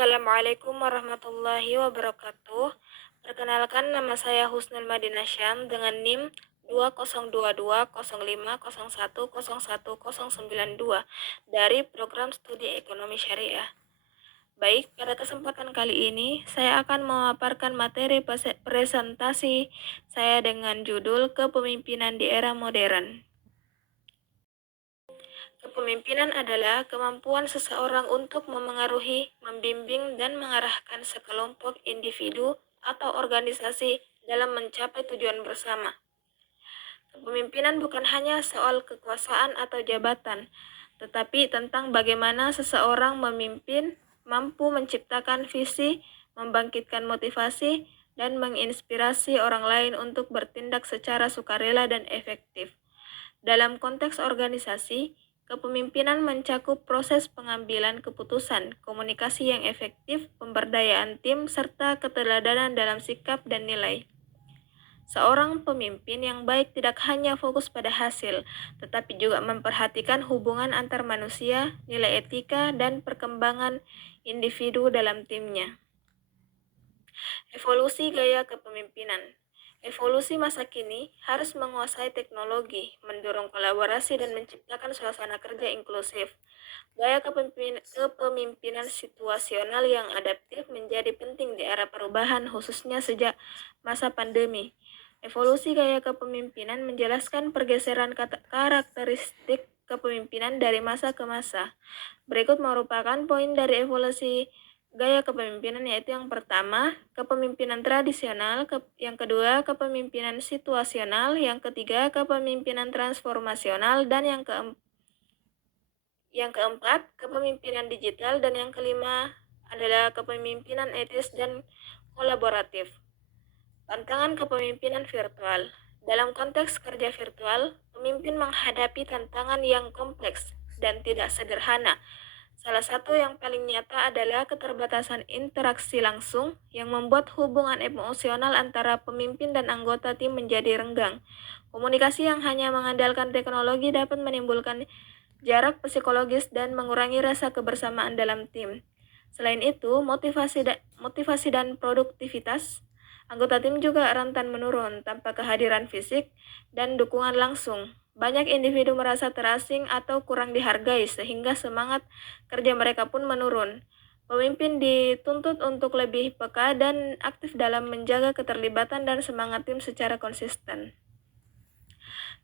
Assalamualaikum warahmatullahi wabarakatuh. Perkenalkan, nama saya Husnul Madinah Syam dengan NIM 202205010192 dari Program Studi Ekonomi Syariah. Baik, pada kesempatan kali ini saya akan memaparkan materi presentasi saya dengan judul Kepemimpinan di Era Modern. Kepemimpinan adalah kemampuan seseorang untuk memengaruhi, membimbing, dan mengarahkan sekelompok individu atau organisasi dalam mencapai tujuan bersama. Kepemimpinan bukan hanya soal kekuasaan atau jabatan, tetapi tentang bagaimana seseorang memimpin, mampu menciptakan visi, membangkitkan motivasi, dan menginspirasi orang lain untuk bertindak secara sukarela dan efektif. Dalam konteks organisasi, kepemimpinan mencakup proses pengambilan keputusan, komunikasi yang efektif, pemberdayaan tim, serta keteladanan dalam sikap dan nilai. Seorang pemimpin yang baik tidak hanya fokus pada hasil, tetapi juga memperhatikan hubungan antar manusia, nilai etika, dan perkembangan individu dalam timnya. Evolusi gaya kepemimpinan. Evolusi masa kini harus menguasai teknologi, mendorong kolaborasi, dan menciptakan suasana kerja inklusif. Gaya kepemimpinan situasional yang adaptif menjadi penting di era perubahan, khususnya sejak masa pandemi. Evolusi gaya kepemimpinan menjelaskan pergeseran karakteristik kepemimpinan dari masa ke masa. Berikut merupakan poin dari evolusi gaya kepemimpinan, yaitu yang pertama, kepemimpinan tradisional, yang kedua, kepemimpinan situasional, yang ketiga, kepemimpinan transformasional, dan yang keempat, kepemimpinan digital, dan yang kelima adalah kepemimpinan etis dan kolaboratif. Tantangan kepemimpinan virtual. Dalam konteks kerja virtual, pemimpin menghadapi tantangan yang kompleks dan tidak sederhana. Salah satu yang paling nyata adalah keterbatasan interaksi langsung yang membuat hubungan emosional antara pemimpin dan anggota tim menjadi renggang. Komunikasi yang hanya mengandalkan teknologi dapat menimbulkan jarak psikologis dan mengurangi rasa kebersamaan dalam tim. Selain itu, motivasi dan produktivitas anggota tim juga rentan menurun tanpa kehadiran fisik dan dukungan langsung. Banyak individu merasa terasing atau kurang dihargai sehingga semangat kerja mereka pun menurun. Pemimpin dituntut untuk lebih peka dan aktif dalam menjaga keterlibatan dan semangat tim secara konsisten.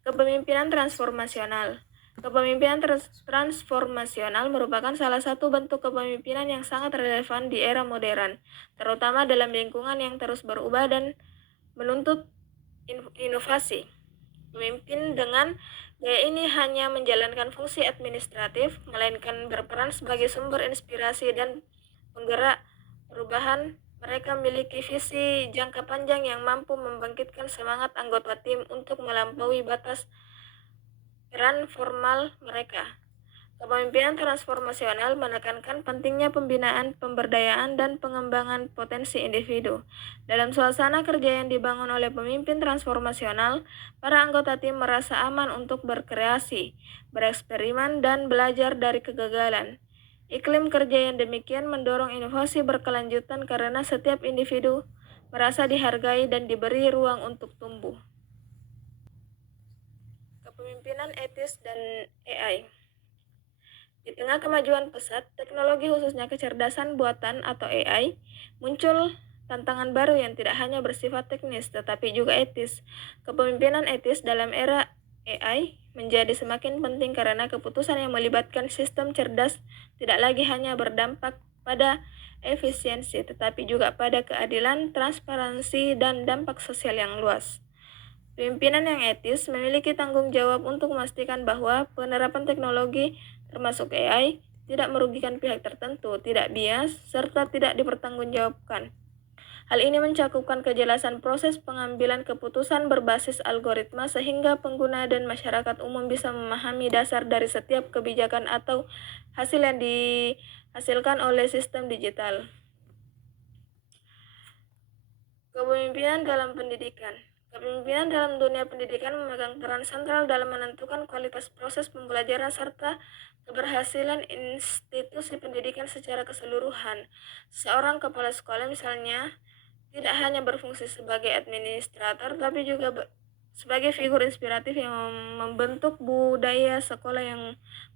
Kepemimpinan transformasional. Kepemimpinan transformasional merupakan salah satu bentuk kepemimpinan yang sangat relevan di era modern, terutama dalam lingkungan yang terus berubah dan menuntut inovasi. Pemimpin dengan gaya ini hanya menjalankan fungsi administratif, melainkan berperan sebagai sumber inspirasi dan penggerak perubahan. Mereka memiliki visi jangka panjang yang mampu membangkitkan semangat anggota tim untuk melampaui batas peran formal mereka. Kepemimpinan transformasional menekankan pentingnya pembinaan, pemberdayaan, dan pengembangan potensi individu. Dalam suasana kerja yang dibangun oleh pemimpin transformasional, para anggota tim merasa aman untuk berkreasi, bereksperimen, dan belajar dari kegagalan. Iklim kerja yang demikian mendorong inovasi berkelanjutan karena setiap individu merasa dihargai dan diberi ruang untuk tumbuh. Kepemimpinan etis dan AI. Di tengah kemajuan pesat, teknologi khususnya kecerdasan buatan atau AI, muncul tantangan baru yang tidak hanya bersifat teknis tetapi juga etis. Kepemimpinan etis dalam era AI menjadi semakin penting karena keputusan yang melibatkan sistem cerdas tidak lagi hanya berdampak pada efisiensi tetapi juga pada keadilan, transparansi, dan dampak sosial yang luas. Pimpinan yang etis memiliki tanggung jawab untuk memastikan bahwa penerapan teknologi termasuk AI tidak merugikan pihak tertentu, tidak bias, serta tidak dipertanggungjawabkan. Hal ini mencakupkan kejelasan proses pengambilan keputusan berbasis algoritma sehingga pengguna dan masyarakat umum bisa memahami dasar dari setiap kebijakan atau hasil yang dihasilkan oleh sistem digital. Kepemimpinan dalam pendidikan. Kepemimpinan dalam dunia pendidikan memegang peran sentral dalam menentukan kualitas proses pembelajaran serta keberhasilan institusi pendidikan secara keseluruhan. Seorang kepala sekolah misalnya tidak hanya berfungsi sebagai administrator, tapi juga sebagai figur inspiratif yang membentuk budaya sekolah yang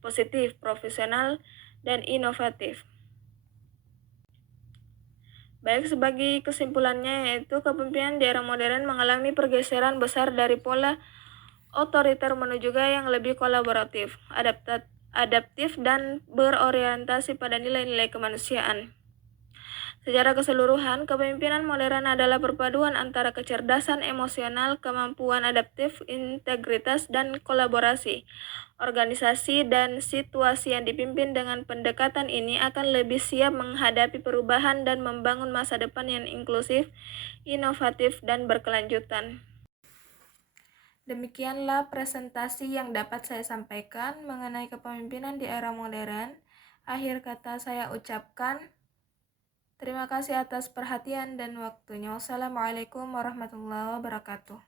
positif, profesional, dan inovatif. Baik, sebagai kesimpulannya yaitu kepemimpinan di era modern mengalami pergeseran besar dari pola otoriter menuju gaya yang lebih kolaboratif, adaptif, dan berorientasi pada nilai-nilai kemanusiaan. Secara keseluruhan, kepemimpinan modern adalah perpaduan antara kecerdasan emosional, kemampuan adaptif, integritas, dan kolaborasi. Organisasi dan situasi yang dipimpin dengan pendekatan ini akan lebih siap menghadapi perubahan dan membangun masa depan yang inklusif, inovatif, dan berkelanjutan. Demikianlah presentasi yang dapat saya sampaikan mengenai kepemimpinan di era modern. Akhir kata saya ucapkan terima kasih atas perhatian dan waktunya. Wassalamualaikum warahmatullahi wabarakatuh.